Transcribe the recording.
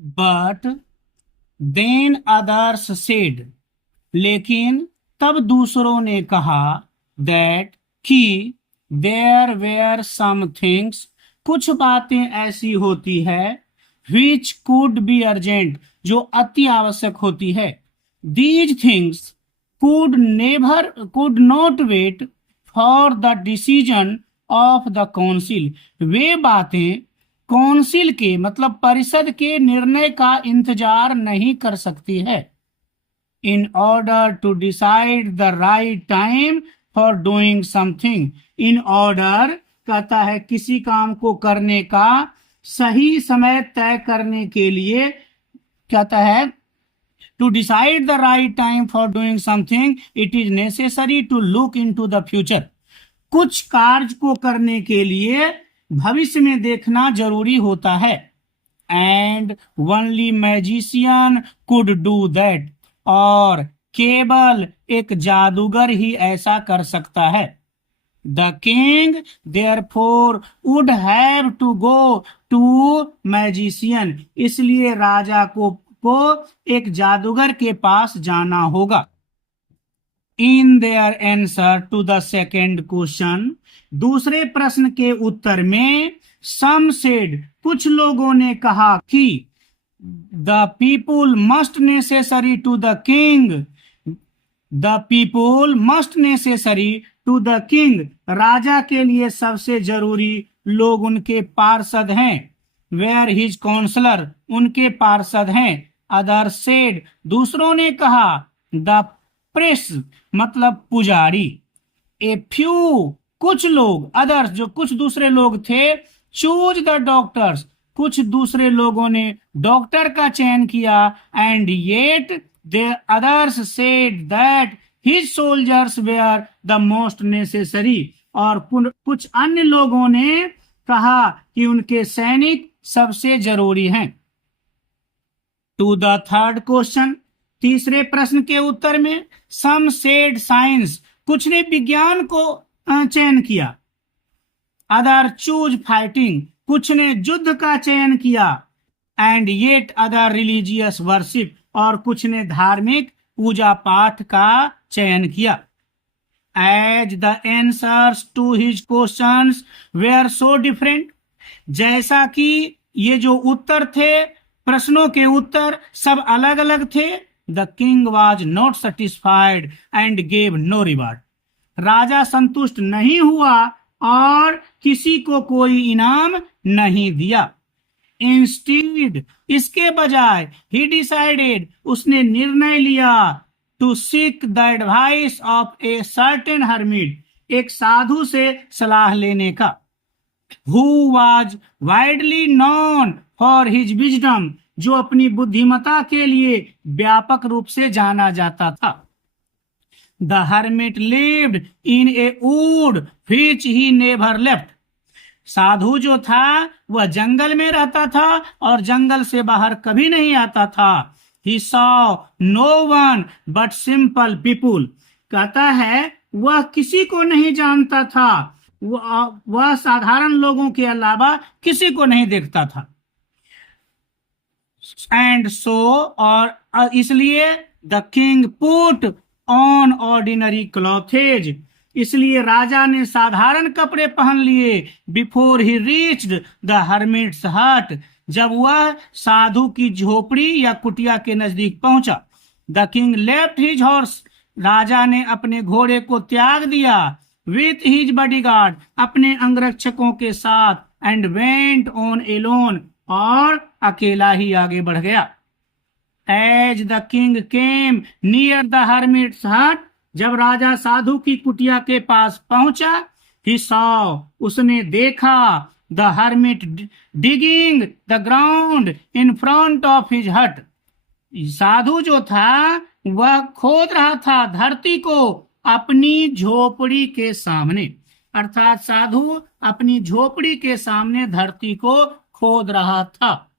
But than others said, लेकिन तब दूसरों ने कहा, दैट कि देयर वेयर सम थिंग्स, कुछ बातें ऐसी होती है, विच कुड बी अर्जेंट, जो अति आवश्यक होती है, these things could not wait for the decision of the council, वे बातें काउंसिल के मतलब परिषद के निर्णय का इंतजार नहीं कर सकती है। In order to decide the right time for doing something, in order कहता है किसी काम को करने का सही समय तय करने के लिए, कहता है to decide the right time for doing something it is necessary to look into the future, कुछ कार्य को करने के लिए भविष्य में देखना जरूरी होता है। And only magician could do that, और केवल एक जादूगर ही ऐसा कर सकता है। The king therefore would have to go to magician, इसलिए राजा को एक जादूगर के पास जाना होगा। In their answer to the second question, दूसरे प्रश्न के उत्तर में, सम सेड, कुछ लोगों ने कहा कि the people must necessary to the king, the people must necessary to the king, राजा के लिए सबसे जरूरी लोग उनके पार्षद हैं। वेयर हिज काउंसलर, उनके पार्षद हैं। अदर सेड, दूसरों ने कहा, द प्रेस मतलब पुजारी। ए फ्यू, कुछ लोग, अदर्स जो कुछ दूसरे लोग थे, चूज द डॉक्टर्स, कुछ दूसरे लोगों ने डॉक्टर का चयन किया। And yet the others said that his soldiers were the most necessary, और कुछ अन्य लोगों ने कहा कि उनके सैनिक सबसे जरूरी हैं। टू द थर्ड क्वेश्चन, तीसरे प्रश्न के उत्तर में, सम सेड साइंस, कुछ ने विज्ञान को चयन किया। अदर चूज फाइटिंग, कुछ ने युद्ध का चयन किया। And yet other religious worship, और कुछ ने धार्मिक पूजा पाठ का चयन किया। As the answers to his questions were so different, जैसा कि ये जो उत्तर थे, प्रश्नों के उत्तर सब अलग अलग थे, the king was not satisfied and gave no reward, राजा संतुष्ट नहीं हुआ और किसी को कोई इनाम नहीं दिया। इंस्टीड, इसके बजाय, ही डिसाइडेड, उसने निर्णय लिया, to seek the advice of a certain hermit, एक साधु से सलाह लेने का। Who was widely known for his wisdom, जो अपनी बुद्धिमता के लिए व्यापक रूप से जाना जाता था। The hermit lived in a wood which he never left, साधु जो था वह जंगल में रहता था और जंगल से बाहर कभी नहीं आता था। He saw no one but simple people, कहता है वह किसी को नहीं जानता था, वह साधारण लोगों के अलावा किसी को नहीं देखता था। एंड सो, और इसलिए, the king put on ordinary clothes, इसलिए राजा ने साधारण कपड़े पहन लिए। Before he reached the hermit's hut, जब वह साधु की झोपड़ी या कुटिया के नजदीक पहुंचा। The king left his horse, राजा ने अपने घोड़े को त्याग दिया। विथ हिज बॉडीगार्ड, अपने अंगरक्षकों के साथ। एंड वेंट ऑन एलोन, और अकेला ही आगे बढ़ गया। As the king came near the hermit's hut, जब राजा साधु की कुटिया के पास पहुंचा, ही सॉ, उसने देखा, the hermit digging the ground in front of his हट, साधु जो था वह खोद रहा था धरती को अपनी झोपड़ी के सामने, अर्थात साधु अपनी झोपड़ी के सामने धरती को खोद रहा था।